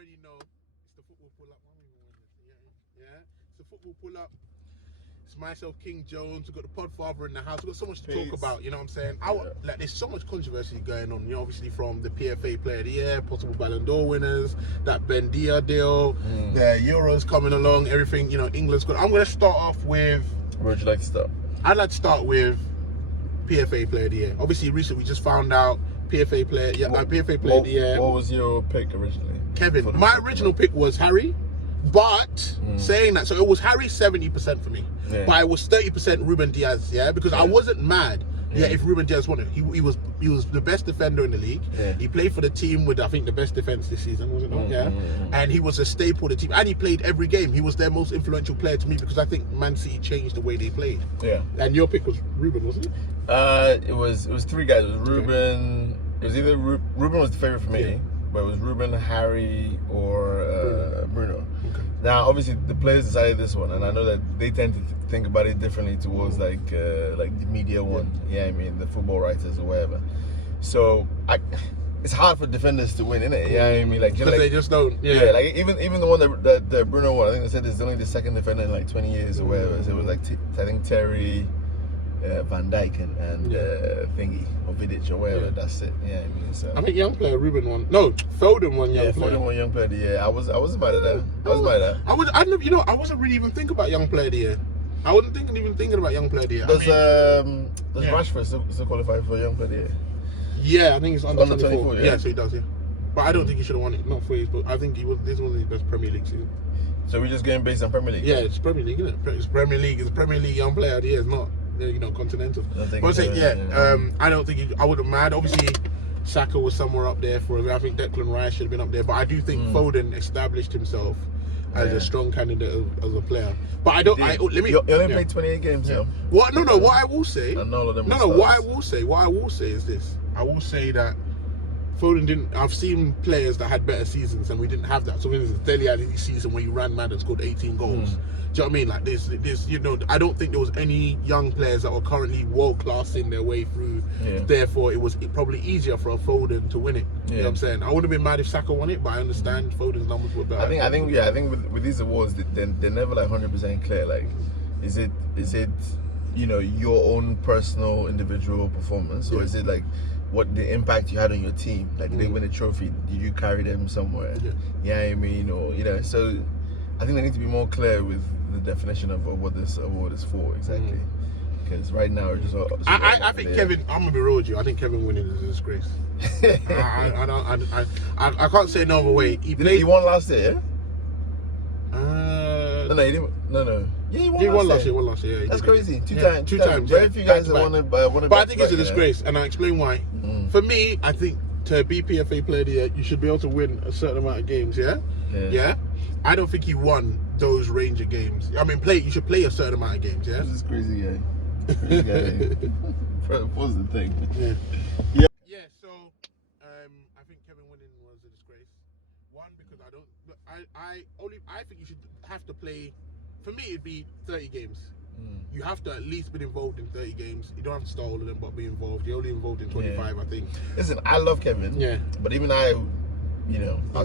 already know it's the football pull-up. Yeah, it's the football pull-up. It's myself, King Jones. We've got the Podfather in the house. We've got so much to talk about, you know what I'm saying? Like, there's so much controversy going on, you know, obviously from the PFA Player of the Year, possible Ballon d'Or winners, that Ben Dia deal, the Euros coming along, everything, you know, England's good. I'm going to start off with... Where would you like to start? I'd like to start with PFA Player of the Year. Obviously, recently we just found out PFA Player, PFA Player of the Year. What was your pick originally? Kevin. My original pick was Harry, but saying that, so it was Harry 70% for me, but it was 30% Ruben Diaz, because I wasn't mad. If Ruben Diaz won it, he was the best defender in the league. He played for the team with, I think, the best defense this season, wasn't it? And he was a staple of the team, and he played every game. He was their most influential player to me because I think Man City changed the way they played. And your pick was Ruben, wasn't it? It was three guys. It was Ruben. It was either Ruben was the favorite for me, but it was Ruben, Harry, or Bruno. Now, obviously, the players decided this one, and I know that they tend to think about it differently towards like the media one. I mean, the football writers or whatever. So it's hard for defenders to win, isn't it? I mean, like because they just don't. Like even the one that Bruno won, I think they said it's only the second defender in like 20 years or whatever. So it was like I think Terry, Van Dijk and thingy or Vidic or whatever. That's it. I mean, so I think young player Ruben won. No, Foden won young player. Foden won young player of the year. I wasn't mad at that. I wasn't really even thinking about young player of the year. I wasn't even thinking about young player of the year. Does Rashford still qualify for young player of the year? Yeah, I think it's under 24. Yeah, so he does. But I don't think he should have won it. Not for his, but I think this was his best Premier League season. So we're just going based on Premier League. Yeah, it's Premier League, isn't it? It's Premier League. It's Premier League young player of the year. It's not, continental. But I'm saying, I don't think I wouldn't mad. Obviously, Saka was somewhere up there for him. I think Declan Rice should have been up there, but I do think Foden established himself as a strong candidate as a player. But I don't. You only played 28 games, What? No. What I will say. And all of them. What I will say is this. I will say that Foden didn't. I've seen players that had better seasons, and we didn't have that. So in the Dele Alli season where you ran mad and scored 18 goals. Do you know what I mean? Like this, I don't think there was any young players that were currently world class in their way through. Therefore, it was probably easier for a Foden to win it. You know what I'm saying? I wouldn't have been mad if Saka won it, but I understand Foden's numbers were better. I think with these awards, they're never like 100% clear. Like, is it your own personal individual performance, or is it like what the impact you had on your team? Like, they win a trophy, did you carry them somewhere? I mean, or so I think they need to be more clear with the definition of what this award is for exactly. Because right now, it's just I think Kevin. I'm gonna be real with you. I think Kevin winning is a disgrace. I can't say no other way. He won last year. No, he didn't. No. Yeah, he won last year. That's crazy. Two times. Very few guys have won it. But I think it's a disgrace, and I'll explain why. For me, I think to be PFA Player of the Year, you should be able to win a certain amount of games. Yeah. I don't think he won those range of games. I mean, you should play a certain amount of games. This is crazy guy. What's the thing? Yeah. So, I think Kevin winning was a disgrace. One, because I think you should have to play. For me, it'd be 30 games. You have to at least be involved in 30 games. You don't have to start all of them, but be involved. You're only involved in 25, I think. Listen, I love Kevin. But even I'll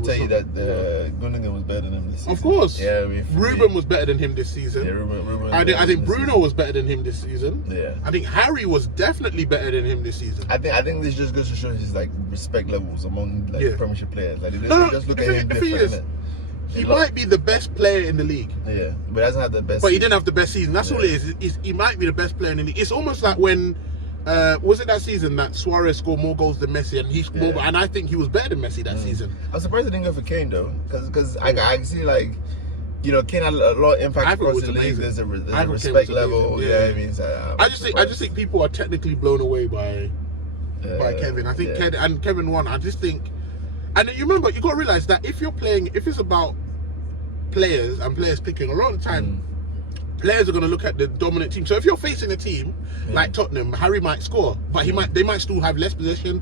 tell you that Gundogan was better than him this season. Of course. Ruben was better than him this season. Ruben I think Bruno was better than him this season. I think Harry was definitely better than him this season. I think this just goes to show his respect levels among Premiership players. Like, they just look at him different. He might be the best player in the league. But he doesn't have the best. But he didn't have the best season. That's all it is. He might be the best player in the league. It's almost like when. Was it that season that Suarez scored more goals than Messi, and he scored, and I think he was better than Messi that season. I'm surprised they didn't go for Kane though, because I see Kane had a lot of impact across the league. There's a respect level. I mean, so I just think people are technically blown away by Kevin. I think Kevin won. I just think, and you remember, you got to realize that if it's about players and players picking, a lot of the time. Players are going to look at the dominant team. So if you're facing a team like Tottenham, Harry might score, but they might still have less possession.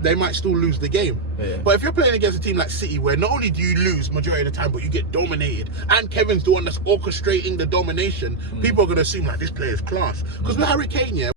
They might still lose the game. But if you're playing against a team like City, where not only do you lose majority of the time, but you get dominated, and Kevin's the one that's orchestrating the domination, people are going to assume this player's class. Because with Harry Kane,